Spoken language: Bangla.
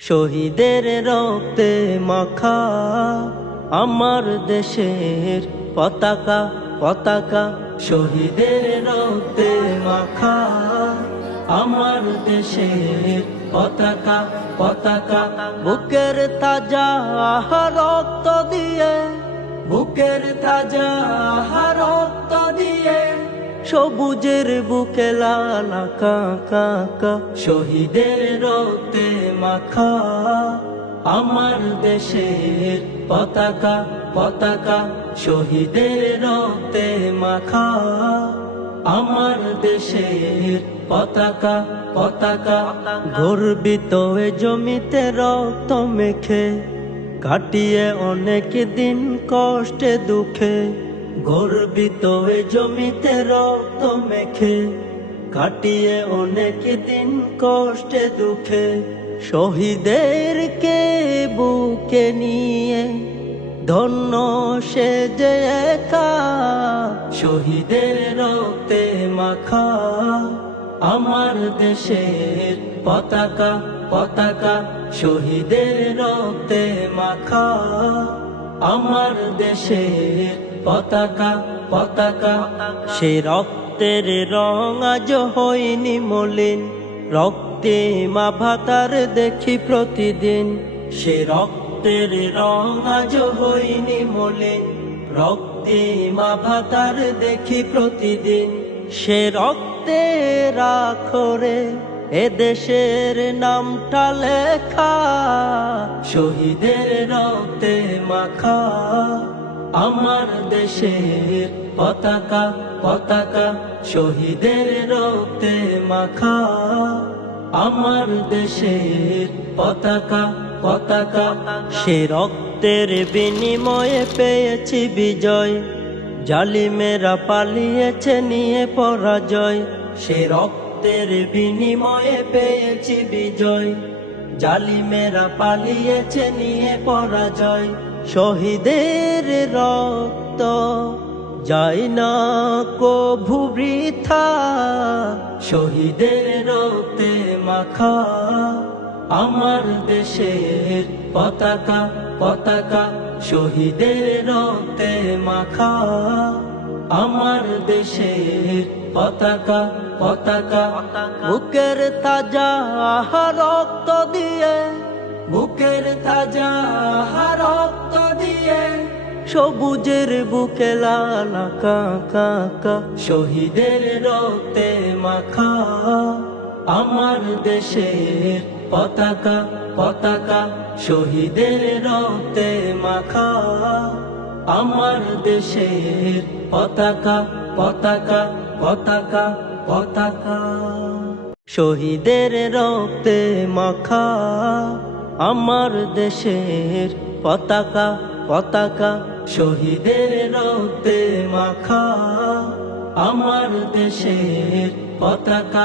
শহীদের রক্তে মাখা আমার দেশের পতাকা পতাকা। শহীদের রক্তে মাখা আমার দেশের পতাকা পতাকা। বুকের তাজা রক্ত দিয়ে, বুকের তাজা রক্ত দিয়ে সবুজের বুকে লাল আঁকা। শহীদের রক্তে মাখা আমার দেশের পতাকা পতাকা। শহীদের রক্তে মাখা আমার দেশের পতাকা পতাকা। গর্বিত এ জমিতে রক্ত মেখে কাটিয়ে অনেক দিন কষ্টে দুঃখে। গর্বিত এ জমিতে রক্ত মেখে কাটিয়ে অনেক দিন কষ্টে দুঃখে। শহীদেরকে বুকে নিয়ে ধন্য সে যে একা। শহীদের রক্তে মাখা আমার দেশের পতাকা পতাকা। শহীদের রক্তে মাখা আমার দেশের পতাকা পতাকা। সে রক্তের রং আজ হয়নি মলিন, রক্তে মা ভাতার দেখি প্রতিদিন। সে রক্তের রং আজ হয়নি মলিন, রক্তে মা ভাতার দেখি প্রতিদিন। সে রক্তের আখরে এ দেশের নামটা লেখা। শহীদের রক্তে মাখা আমার দেশের পতাকা পতাকা। শহীদের রক্তে মাখা আমার দেশের পতাকা পতাকা। সে রক্তের বিনিময়ে পেয়েছি বিজয়, জালিমেরা পালিয়েছে নিয়ে পরাজয়। সে রক্তের বিনিময়ে পেয়েছি বিজয়, জালিমেরা পালিয়েছে নিয়ে পরাজয়। শহীদের রক্ত যায় না কভু বৃথা। শহীদের রক্তে মাখা আমার দেশের পতাকা পতাকা। শহীদের রক্তে মাখা আমার দেশের পতাকা পতাকা। বুকের তাজা রক্ত দিয়ে, বুকের তাজা রক্ত দিয়ে সবুজের বুকে লাল আঁকা। শহীদের রক্তে মাখা আমার দেশের পতাকা পতাকা। শহীদের রক্তে মাখা আমার দেশের পতাকা পতাকা পতাকা পতাকা। শহীদের রক্তে মাখা আমার দেশের পতাকা পতাকা। শহীদের রক্তে মাখা আমার দেশের পতাকা।